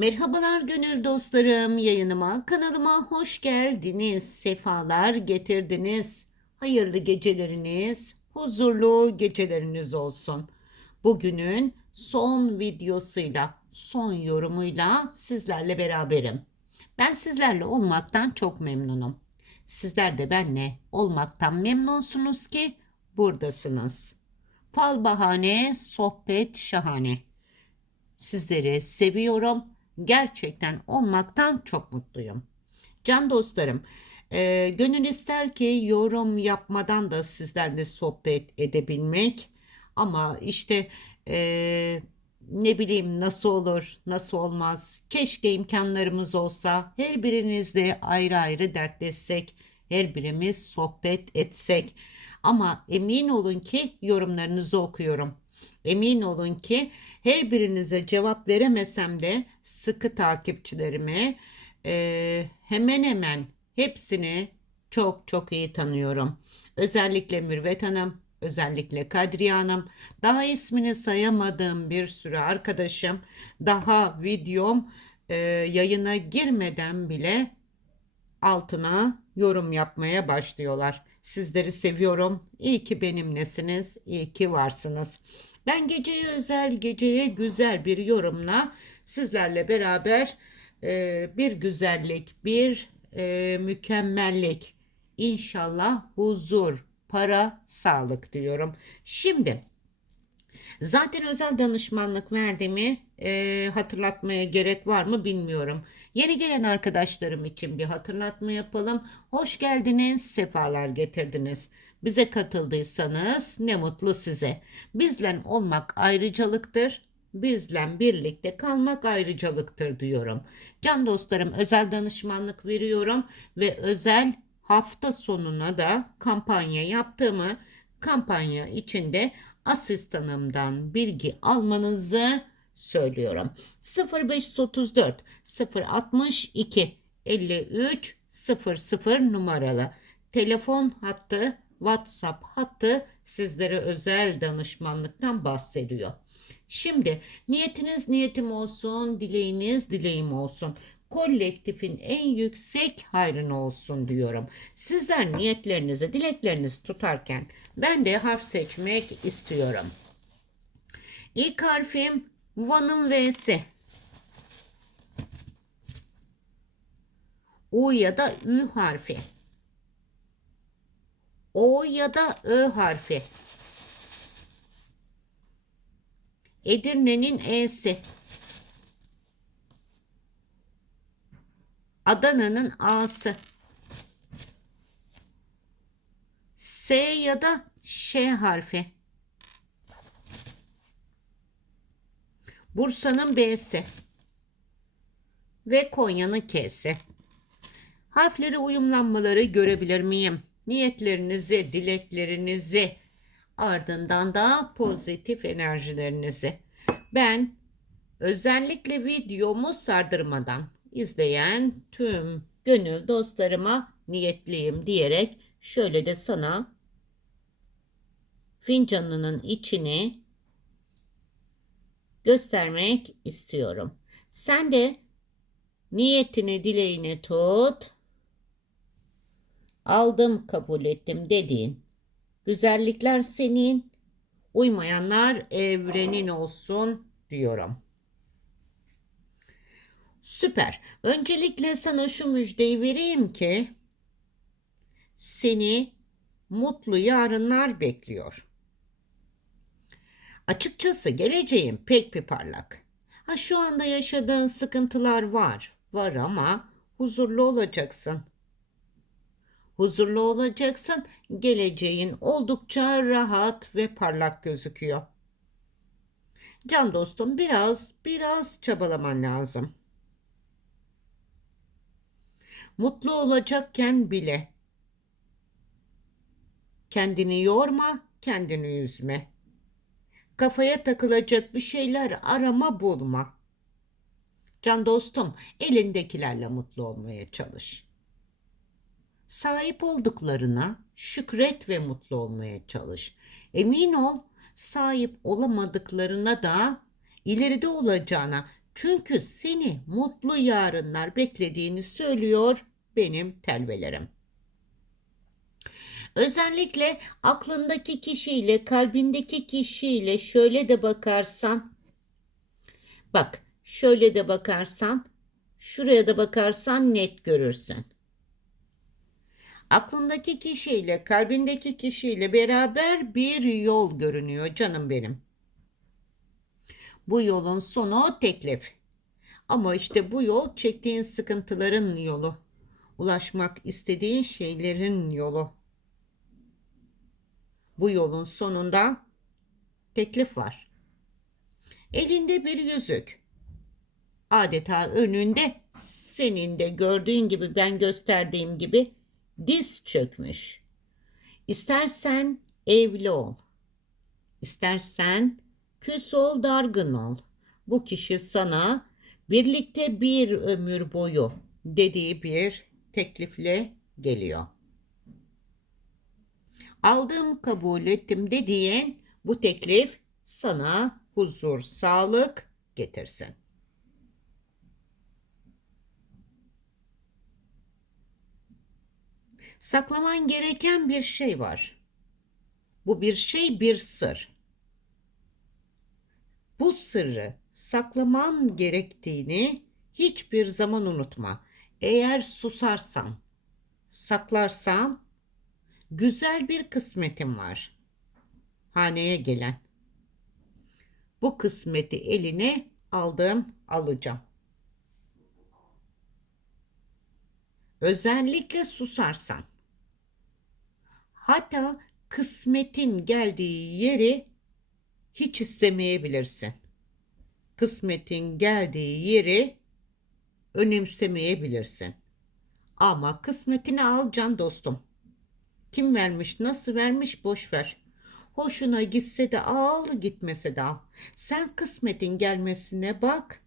Merhabalar gönül dostlarım, yayınıma, kanalıma hoş geldiniz, sefalar getirdiniz. Hayırlı geceleriniz, huzurlu geceleriniz olsun. Bugünün son videosuyla, son yorumuyla sizlerle beraberim. Ben sizlerle olmaktan çok memnunum. Sizler de benle olmaktan memnunsunuz ki buradasınız. Fal bahane, sohbet şahane. Sizleri seviyorum. Gerçekten olmaktan çok mutluyum. Can dostlarım, e, gönül ister ki yorum yapmadan da sizlerle sohbet edebilmek. Ama işte e, ne bileyim nasıl olur, nasıl olmaz. Keşke imkanlarımız olsa her birinizle ayrı ayrı dertleşsek, her birimiz sohbet etsek. Ama emin olun ki yorumlarınızı okuyorum. Emin olun ki her birinize cevap veremesem de sıkı takipçilerimi e, hemen hemen hepsini çok çok iyi tanıyorum. Özellikle Mürvet Hanım, özellikle Kadriye Hanım, daha ismini sayamadığım bir sürü arkadaşım, daha videom e, yayına girmeden bile altına yorum yapmaya başlıyorlar. Sizleri seviyorum. İyi ki benimlesiniz. İyi ki varsınız. Ben geceye özel, geceye güzel bir yorumla sizlerle beraber e, bir güzellik, bir e, mükemmellik, inşallah huzur, para, sağlık diyorum. Şimdi Zaten özel danışmanlık verdiğimi e, hatırlatmaya gerek var mı bilmiyorum. Yeni gelen arkadaşlarım için bir hatırlatma yapalım. Hoş geldiniz, sefalar getirdiniz. Bize katıldıysanız ne mutlu size. Bizle olmak ayrıcalıktır. Bizle birlikte kalmak ayrıcalıktır diyorum. Can dostlarım özel danışmanlık veriyorum ve özel hafta sonuna da kampanya yaptığımı kampanya içinde asistanımdan bilgi almanızı söylüyorum. 0534 062 53 00 numaralı telefon hattı WhatsApp hattı sizlere özel danışmanlıktan bahsediyor. Şimdi niyetiniz niyetim olsun, dileğiniz dileğim olsun. Kolektifin en yüksek hayrına olsun diyorum. Sizler niyetlerinizi, dileklerinizi tutarken ben de harf seçmek istiyorum. İlk harfim Van'ın V'si. U ya da Ü harfi. O ya da Ö harfi. Edirne'nin E'si. Adana'nın A'sı. S ya da Ş harfi. Bursa'nın B'si. Ve Konya'nın K'si. Harfleri uyumlanmaları görebilir miyim? Niyetlerinizi, dileklerinizi, ardından da pozitif enerjilerinizi. Ben özellikle videomu sardırmadan izleyen tüm gönül dostlarıma niyetliyim diyerek şöyle de sana fincanının içini göstermek istiyorum. Sen de niyetini dileğini tut. Aldım kabul ettim dediğin güzellikler senin uymayanlar evrenin olsun diyorum. Süper. Öncelikle sana şu müjdeyi vereyim ki seni mutlu yarınlar bekliyor. Açıkçası geleceğin pek bir parlak. Ha şu anda yaşadığın sıkıntılar var. Var ama huzurlu olacaksın. Huzurlu olacaksın. Geleceğin oldukça rahat ve parlak gözüküyor. Can dostum biraz biraz çabalaman lazım. Mutlu olacakken bile kendini yorma, kendini üzme. Kafaya takılacak bir şeyler arama bulma. Can dostum, elindekilerle mutlu olmaya çalış. Sahip olduklarına şükret ve mutlu olmaya çalış. Emin ol, sahip olamadıklarına da ileride olacağına Çünkü seni mutlu yarınlar beklediğini söylüyor benim telvelerim. Özellikle aklındaki kişiyle, kalbindeki kişiyle şöyle de bakarsan, bak şöyle de bakarsan, şuraya da bakarsan net görürsün. Aklındaki kişiyle, kalbindeki kişiyle beraber bir yol görünüyor canım benim. Bu yolun sonu teklif. Ama işte bu yol çektiğin sıkıntıların yolu. Ulaşmak istediğin şeylerin yolu. Bu yolun sonunda teklif var. Elinde bir yüzük. Adeta önünde senin de gördüğün gibi ben gösterdiğim gibi diz çökmüş. İstersen evli ol. İstersen küs ol, dargın ol. Bu kişi sana birlikte bir ömür boyu dediği bir teklifle geliyor. Aldım, kabul ettim dediğin bu teklif sana huzur, sağlık getirsin. Saklaman gereken bir şey var. Bu bir şey bir sır. Bu sırrı saklaman gerektiğini hiçbir zaman unutma. Eğer susarsan, saklarsan güzel bir kısmetin var. Haneye gelen. Bu kısmeti eline aldım, alacağım. Özellikle susarsan. Hatta kısmetin geldiği yeri hiç istemeyebilirsin. Kısmetin geldiği yeri önemsemeyebilirsin. Ama kısmetini al can dostum. Kim vermiş, nasıl vermiş boş ver. Hoşuna gitse de al, gitmese de al. Sen kısmetin gelmesine bak.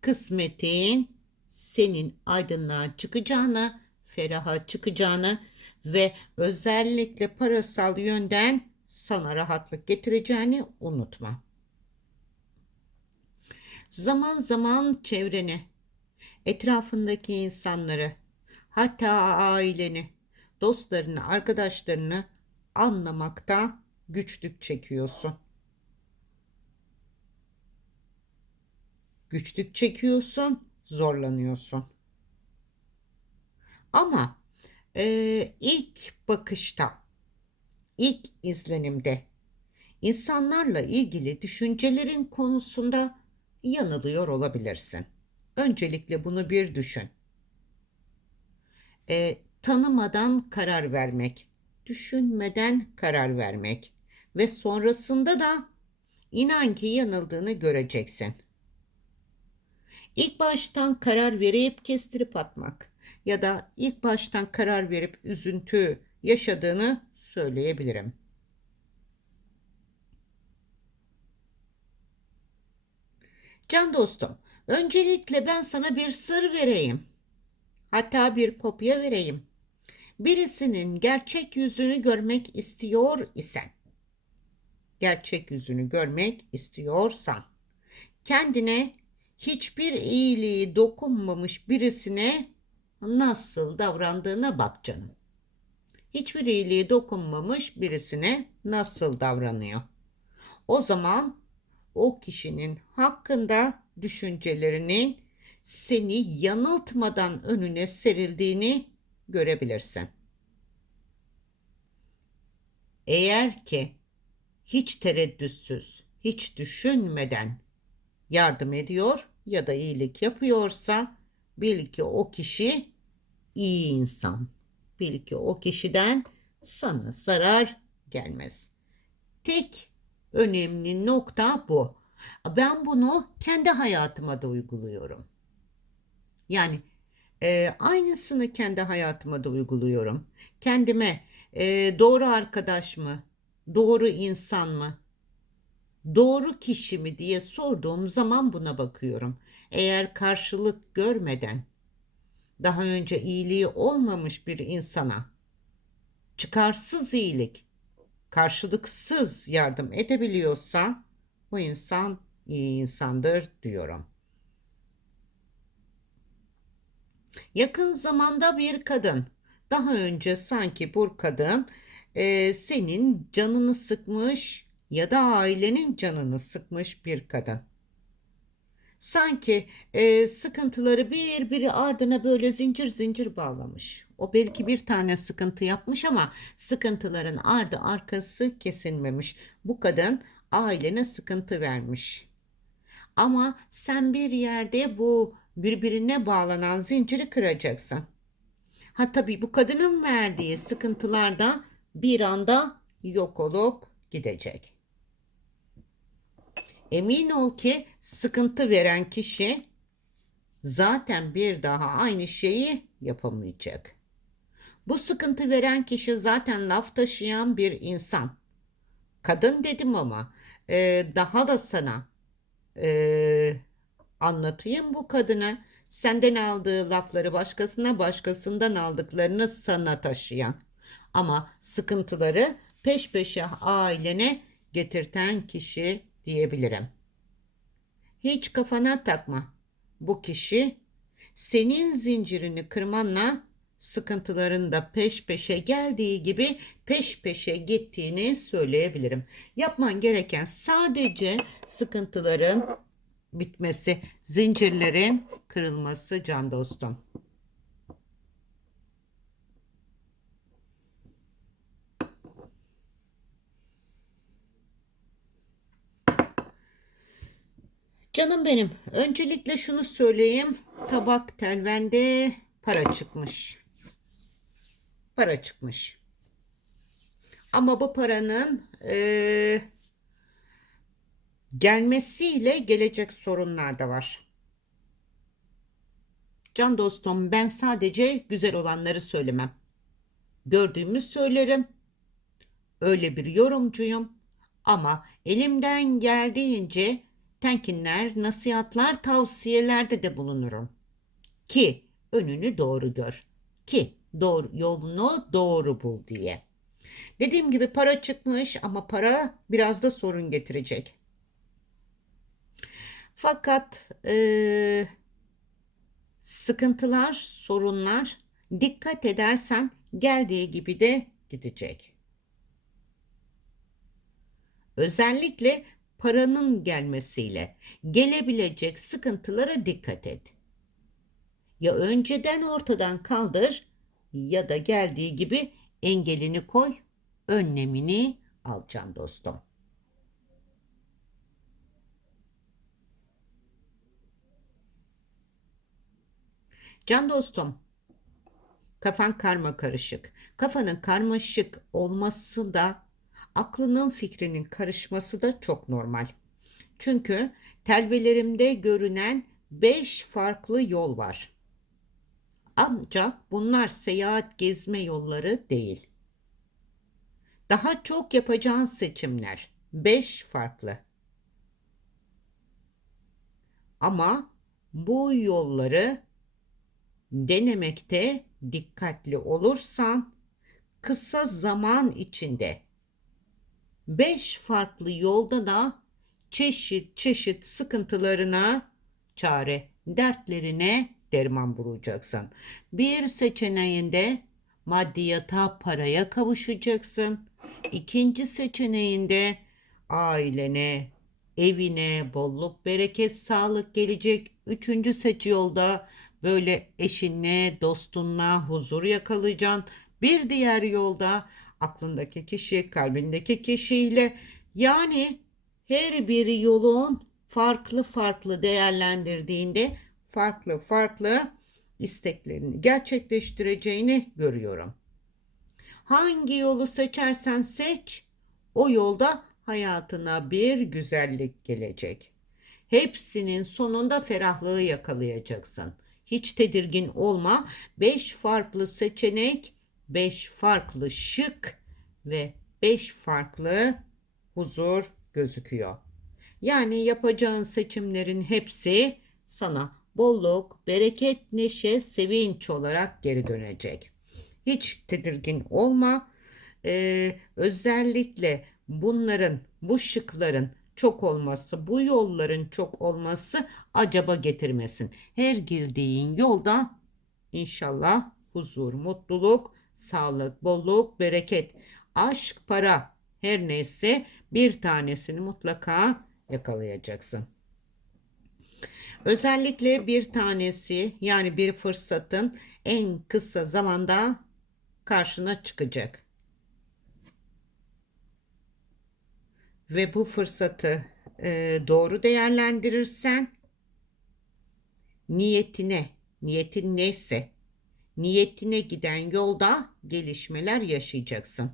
Kısmetin senin aydınlığa çıkacağını, feraha çıkacağını ve özellikle parasal yönden sana rahatlık getireceğini unutma. Zaman zaman çevreni, etrafındaki insanları, hatta aileni, dostlarını, arkadaşlarını anlamakta güçlük çekiyorsun. Güçlük çekiyorsun, zorlanıyorsun. Ama e, ilk bakışta, ilk izlenimde insanlarla ilgili düşüncelerin konusunda yanılıyor olabilirsin. Öncelikle bunu bir düşün. E, tanımadan karar vermek, düşünmeden karar vermek ve sonrasında da inan ki yanıldığını göreceksin. İlk baştan karar verip kestirip atmak ya da ilk baştan karar verip üzüntü yaşadığını söyleyebilirim. Can dostum, öncelikle ben sana bir sır vereyim. Hatta bir kopya vereyim. Birisinin gerçek yüzünü görmek istiyor isen, gerçek yüzünü görmek istiyorsan, kendine hiçbir iyiliği dokunmamış birisine nasıl davrandığına bak canım. Hiçbir iyiliği dokunmamış birisine nasıl davranıyor? O zaman o kişinin hakkında düşüncelerinin seni yanıltmadan önüne serildiğini görebilirsin. Eğer ki hiç tereddütsüz, hiç düşünmeden yardım ediyor ya da iyilik yapıyorsa bil ki o kişi iyi insan. Bil ki o kişiden sana zarar gelmez. Tek önemli nokta bu. Ben bunu kendi hayatıma da uyguluyorum. Yani e, aynısını kendi hayatıma da uyguluyorum. Kendime e, doğru arkadaş mı, doğru insan mı, doğru kişi mi diye sorduğum zaman buna bakıyorum. Eğer karşılık görmeden daha önce iyiliği olmamış bir insana çıkarsız iyilik, karşılıksız yardım edebiliyorsa bu insan iyi insandır diyorum. Yakın zamanda bir kadın daha önce sanki bu kadın e, senin canını sıkmış ya da ailenin canını sıkmış bir kadın. Sanki e, sıkıntıları bir biri ardına böyle zincir zincir bağlamış. O belki bir tane sıkıntı yapmış ama sıkıntıların ardı arkası kesilmemiş. Bu kadın ailene sıkıntı vermiş. Ama sen bir yerde bu birbirine bağlanan zinciri kıracaksın. Ha tabii bu kadının verdiği sıkıntılar da bir anda yok olup gidecek. Emin ol ki sıkıntı veren kişi zaten bir daha aynı şeyi yapamayacak. Bu sıkıntı veren kişi zaten laf taşıyan bir insan. Kadın dedim ama e, daha da sana e, anlatayım bu kadına. Senden aldığı lafları başkasına, başkasından aldıklarını sana taşıyan. Ama sıkıntıları peş peşe ailene getirten kişi diyebilirim. Hiç kafana takma. Bu kişi senin zincirini kırmanla sıkıntıların da peş peşe geldiği gibi peş peşe gittiğini söyleyebilirim. Yapman gereken sadece sıkıntıların bitmesi, zincirlerin kırılması can dostum. Canım benim, öncelikle şunu söyleyeyim. Tabak telvende para çıkmış. Para çıkmış. Ama bu paranın eee gelmesiyle gelecek sorunlar da var. Can dostum ben sadece güzel olanları söylemem. Gördüğümü söylerim. Öyle bir yorumcuyum. Ama elimden geldiğince tenkinler, nasihatlar, tavsiyelerde de bulunurum. Ki önünü doğru gör. Ki doğru, yolunu doğru bul diye. Dediğim gibi para çıkmış ama para biraz da sorun getirecek. Fakat e, sıkıntılar, sorunlar dikkat edersen geldiği gibi de gidecek. Özellikle paranın gelmesiyle gelebilecek sıkıntılara dikkat et. Ya önceden ortadan kaldır ya da geldiği gibi engelini koy, önlemini al dostum. Can dostum, kafan karma karışık. Kafanın karmaşık olması da aklının fikrinin karışması da çok normal. Çünkü telvelerimde görünen 5 farklı yol var. Ancak bunlar seyahat gezme yolları değil. Daha çok yapacağın seçimler 5 farklı. Ama bu yolları denemekte dikkatli olursan kısa zaman içinde beş farklı yolda da çeşit çeşit sıkıntılarına çare, dertlerine derman bulacaksın. Bir seçeneğinde maddiyata, paraya kavuşacaksın. İkinci seçeneğinde ailene, evine bolluk, bereket, sağlık gelecek. Üçüncü seç yolda böyle eşinle, dostunla huzur yakalayacaksın. Bir diğer yolda aklındaki kişi, kalbindeki kişiyle yani her bir yolun farklı farklı değerlendirdiğinde farklı farklı isteklerini gerçekleştireceğini görüyorum. Hangi yolu seçersen seç, o yolda hayatına bir güzellik gelecek. Hepsinin sonunda ferahlığı yakalayacaksın. Hiç tedirgin olma. Beş farklı seçenek, beş farklı şık ve beş farklı huzur gözüküyor. Yani yapacağın seçimlerin hepsi sana bolluk, bereket, neşe, sevinç olarak geri dönecek. Hiç tedirgin olma. Ee, özellikle bunların, bu şıkların çok olması, bu yolların çok olması acaba getirmesin. Her girdiğin yolda İnşallah huzur, mutluluk, sağlık, bolluk, bereket, aşk, para her neyse bir tanesini mutlaka yakalayacaksın. Özellikle bir tanesi yani bir fırsatın en kısa zamanda karşına çıkacak. Ve bu fırsatı e, doğru değerlendirirsen niyetine, niyetin neyse niyetine giden yolda gelişmeler yaşayacaksın.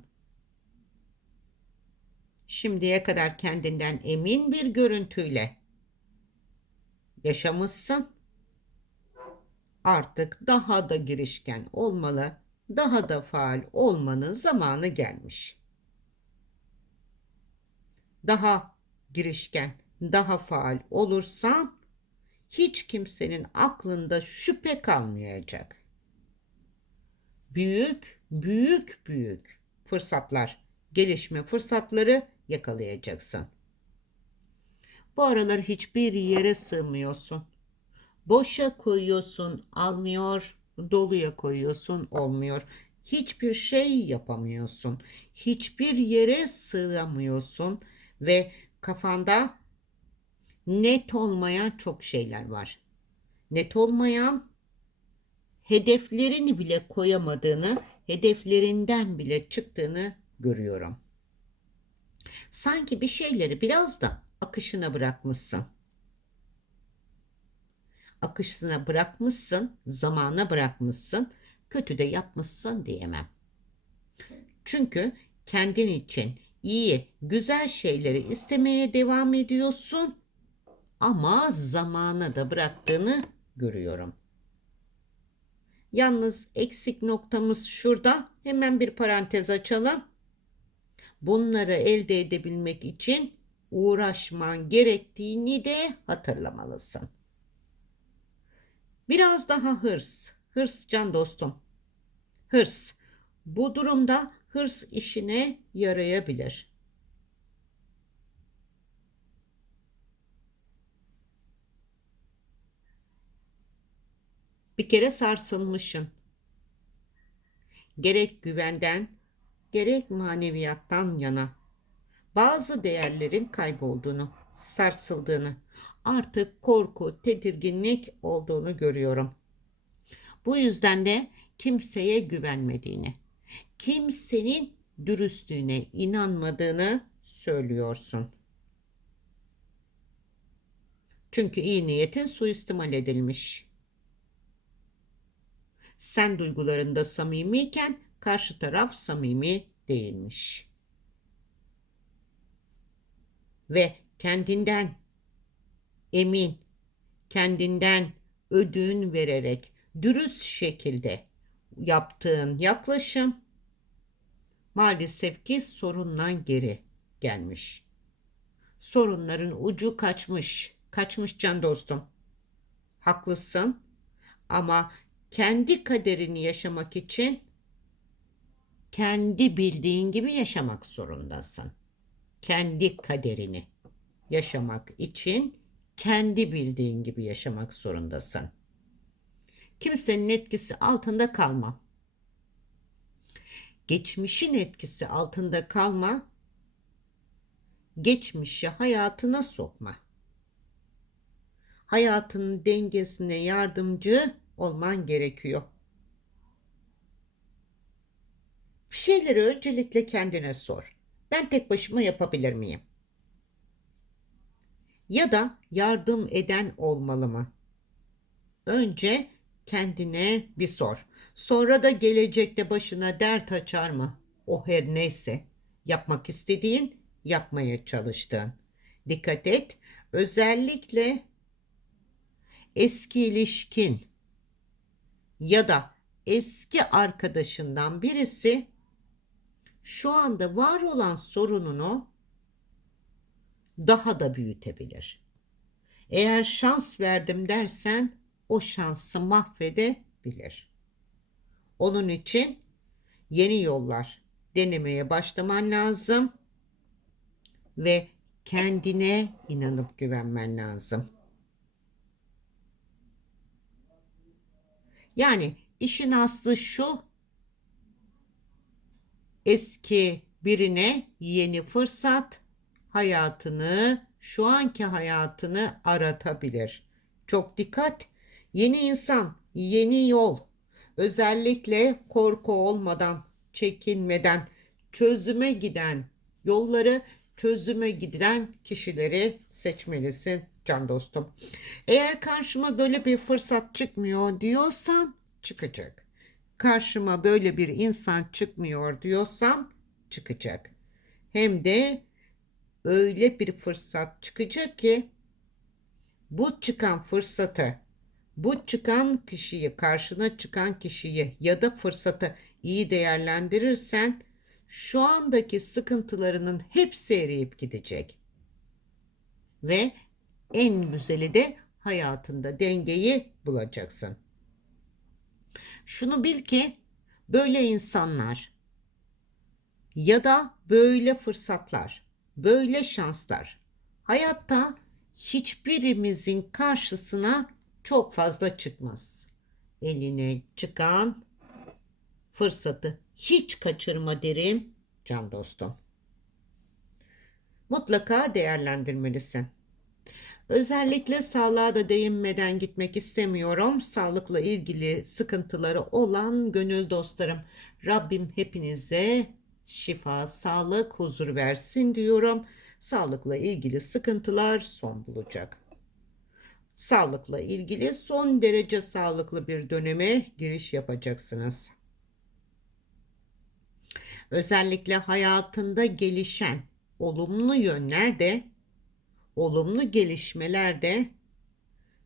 Şimdiye kadar kendinden emin bir görüntüyle yaşamışsın. Artık daha da girişken olmalı, daha da faal olmanın zamanı gelmiş. Daha girişken, daha faal olursan hiç kimsenin aklında şüphe kalmayacak. Büyük, büyük, büyük fırsatlar, gelişme fırsatları yakalayacaksın. Bu aralar hiçbir yere sığmıyorsun. Boşa koyuyorsun, almıyor, doluya koyuyorsun, olmuyor. Hiçbir şey yapamıyorsun. Hiçbir yere sığamıyorsun ve kafanda net olmayan çok şeyler var. Net olmayan hedeflerini bile koyamadığını, hedeflerinden bile çıktığını görüyorum. Sanki bir şeyleri biraz da akışına bırakmışsın. Akışına bırakmışsın, zamana bırakmışsın, kötü de yapmışsın diyemem. Çünkü kendin için iyi, güzel şeyleri istemeye devam ediyorsun ama zamana da bıraktığını görüyorum. Yalnız eksik noktamız şurada. Hemen bir parantez açalım. Bunları elde edebilmek için uğraşman gerektiğini de hatırlamalısın. Biraz daha hırs. Hırs can dostum. Hırs. Bu durumda hırs işine yarayabilir. Bir kere sarsılmışsın. Gerek güvenden, gerek maneviyattan yana bazı değerlerin kaybolduğunu, sarsıldığını, artık korku, tedirginlik olduğunu görüyorum. Bu yüzden de kimseye güvenmediğini, kimsenin dürüstlüğüne inanmadığını söylüyorsun. Çünkü iyi niyetin suistimal edilmiş. Sen duygularında samimiyken karşı taraf samimi değilmiş. Ve kendinden emin, kendinden ödün vererek dürüst şekilde yaptığın yaklaşım maalesef ki sorundan geri gelmiş. Sorunların ucu kaçmış. Kaçmış can dostum. Haklısın ama kendi kaderini yaşamak için kendi bildiğin gibi yaşamak zorundasın. Kendi kaderini yaşamak için kendi bildiğin gibi yaşamak zorundasın. Kimsenin etkisi altında kalma. Geçmişin etkisi altında kalma. Geçmişi hayatına sokma. Hayatının dengesine yardımcı olman gerekiyor. Bir şeyleri öncelikle kendine sor. Ben tek başıma yapabilir miyim? Ya da yardım eden olmalı mı? Önce kendine bir sor. Sonra da gelecekte başına dert açar mı? O her neyse yapmak istediğin, yapmaya çalıştığın. Dikkat et. Özellikle eski ilişkin ya da eski arkadaşından birisi şu anda var olan sorununu daha da büyütebilir. Eğer şans verdim dersen o şansı mahvedebilir. Onun için yeni yollar denemeye başlaman lazım ve kendine inanıp güvenmen lazım. Yani işin aslı şu. Eski birine yeni fırsat hayatını, şu anki hayatını aratabilir. Çok dikkat. Yeni insan, yeni yol. Özellikle korku olmadan, çekinmeden, çözüme giden yolları çözüme giden kişileri seçmelisin can dostum. Eğer karşıma böyle bir fırsat çıkmıyor diyorsan çıkacak. Karşıma böyle bir insan çıkmıyor diyorsam çıkacak. Hem de öyle bir fırsat çıkacak ki bu çıkan fırsatı, bu çıkan kişiyi, karşına çıkan kişiyi ya da fırsatı iyi değerlendirirsen şu andaki sıkıntılarının hepsi eriyip gidecek. Ve en güzeli de hayatında dengeyi bulacaksın. Şunu bil ki böyle insanlar ya da böyle fırsatlar, böyle şanslar hayatta hiçbirimizin karşısına çok fazla çıkmaz. Eline çıkan fırsatı hiç kaçırma derim can dostum. Mutlaka değerlendirmelisin. Özellikle sağlığa da değinmeden gitmek istemiyorum. Sağlıkla ilgili sıkıntıları olan gönül dostlarım. Rabbim hepinize şifa, sağlık, huzur versin diyorum. Sağlıkla ilgili sıkıntılar son bulacak. Sağlıkla ilgili son derece sağlıklı bir döneme giriş yapacaksınız. Özellikle hayatında gelişen olumlu yönlerde, olumlu gelişmelerde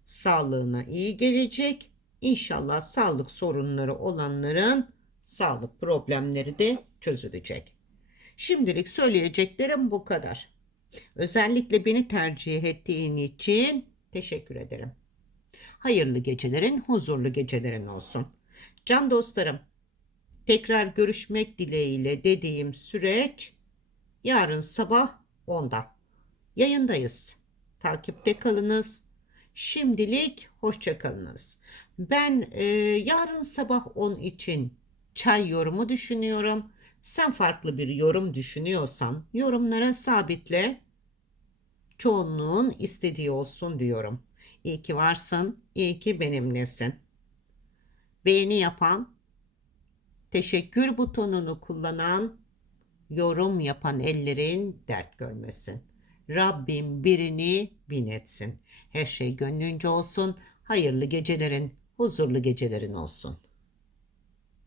sağlığına iyi gelecek. İnşallah sağlık sorunları olanların sağlık problemleri de çözülecek. Şimdilik söyleyeceklerim bu kadar. Özellikle beni tercih ettiğin için teşekkür ederim. Hayırlı gecelerin, huzurlu gecelerin olsun. Can dostlarım, tekrar görüşmek dileğiyle dediğim süreç yarın sabah 10'da. Yayındayız. Takipte kalınız. Şimdilik hoşça kalınız. Ben e, yarın sabah 10 için çay yorumu düşünüyorum. Sen farklı bir yorum düşünüyorsan yorumlara sabitle. Çoğunluğun istediği olsun diyorum. İyi ki varsın, iyi ki benimlesin. Beğeni yapan, teşekkür butonunu kullanan, yorum yapan ellerin dert görmesin. Rabbim birini bin etsin. Her şey gönlünce olsun. Hayırlı gecelerin, huzurlu gecelerin olsun.